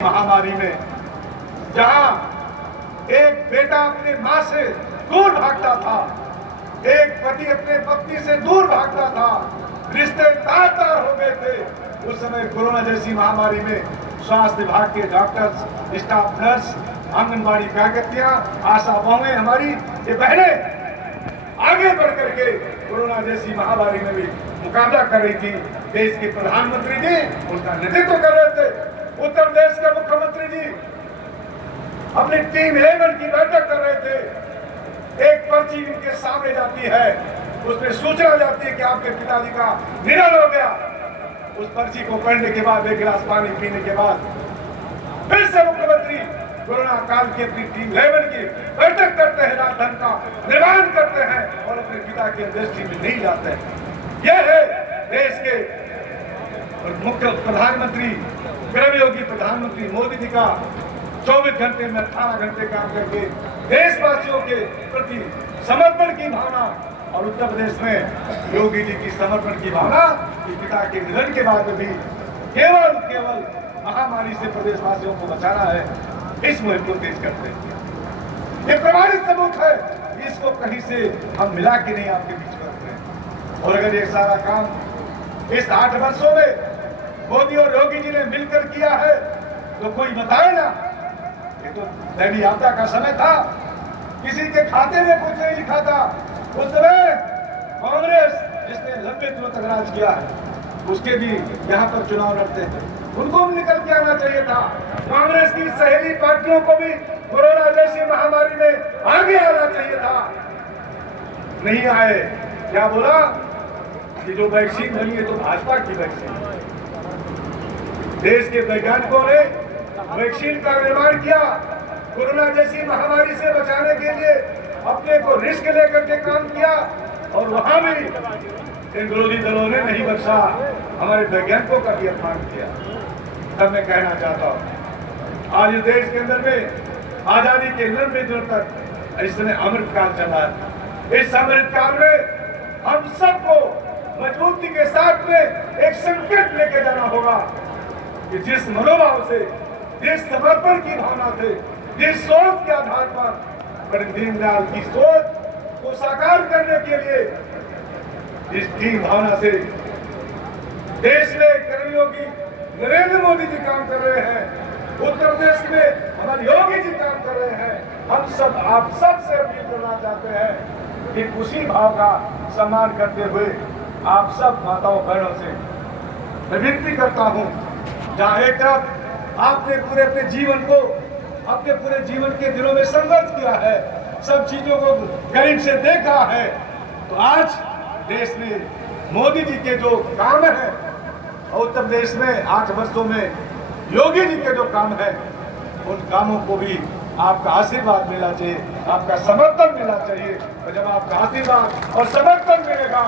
महामारी में जहां एक बेटा अपने मां से दूर भागता था, एक पति अपने पत्नी से दूर भागता था, रिश्ते तार-तार हो गए थे। उस समय कोरोना जैसी महामारी में स्वास्थ्य विभाग के डॉक्टर्स, स्टाफ नर्स, आंगनबाड़ी कार्यकर्तियां, आशा बहुएं, हमारी ये बहनें आगे बढ़ करके कोरोना जैसी महामारी में भी मुकाबला कर रही थी। देश के प्रधानमंत्री जी उसका नेतृत्व कर रहे थे। उत्तर प्रदेश के मुख्यमंत्री जी अपनी टीम 11 की बैठक कर रहे थे। एक पर्ची इनके सामने जाती है, उसमें सूचना जाती है कि आपके पिताजी का निधन हो गया। उस पर्ची को पढ़ने के बाद, एक गिलास पानी पीने के बाद फिर से मुख्यमंत्री कोरोना काल की अपनी टीम 11 की बैठक करते हैं, राजधन का निर्माण करते हैं और अपने पिता की अंत्येष्टि में नहीं जाते हैं। यह है देश के मुख्य प्रधानमंत्री, कर्मयोगी प्रधानमंत्री मोदी जी का 24 घंटे में 18 घंटे काम करके देशवासियों के प्रति समर्पण की भावना। और उत्तर प्रदेश में योगी जी की समर्पण की भावना कि पिता के निधन के बाद भी केवल महामारी से प्रदेशवासियों को बचाना है, इस मुहिम को तेज करते हैं। ये प्रमाणित सबूत है, इसको कहीं से हम मिला के नहीं आपके बीच करते हैं। और अगर ये सारा काम इस 8 वर्षों में मोदी और योगी जी ने मिलकर किया है तो कोई बताए ना। ये तो दैवीय आपदा का समय था, किसी के खाते में कुछ नहीं लिखा था। उस समय कांग्रेस जिसने लंबे दिनों तक राज किया है, उसके भी यहाँ पर चुनाव लड़ते थे, उनको भी निकल के आना चाहिए था। कांग्रेस की सहेली पार्टियों को भी कोरोना जैसी महामारी में आगे आना चाहिए था, नहीं आए। क्या बोला कि जो वैक्सीन बनी है तो भाजपा की वैक्सीन। देश के वैज्ञानिकों ने वैक्सीन का निर्माण किया, कोरोना जैसी महामारी से बचाने के लिए अपने को रिस्क लेकर के काम किया। और वहां भी इन विरोधी दलों ने नहीं बख्शा, हमारे वैज्ञानिकों का भी अपमान किया। तब मैं कहना चाहता हूं, आज इस देश के अंदर में आजादी के 90 दिनों तक इस समय अमृतकाल चल रहा है। इस अमृतकाल में हम सबको मजबूती के साथ में एक संकल्प लेके जाना होगा कि जिस मनोभाव से, जिस समर्पण की भावना से, जिस सोच के आधार पर पंडित दीनदयाल की सोच को साकार करने के लिए जिस टीम भावना से देश में कर्मयोगी नरेंद्र मोदी जी काम कर रहे हैं, उत्तर प्रदेश में हमारे योगी जी काम कर रहे हैं, हम सब आप सब से अपील करना चाहते हैं कि उसी भाव का सम्मान करते हुए आप सब माताओं बहनों से मैं विनती करता हूं, जहां एक तरफ आपने पूरे अपने जीवन को, अपने पूरे जीवन के दिनों में संघर्ष किया है, सब चीजों को करीब से देखा है, तो आज देश में मोदी जी के जो काम है और उत्तर प्रदेश में 8 वर्षों में योगी जी के जो काम है, उन कामों को भी आपका आशीर्वाद मिलना चाहिए, आपका समर्थन मिलना चाहिए। और जब आपका आशीर्वाद और समर्थन मिलेगा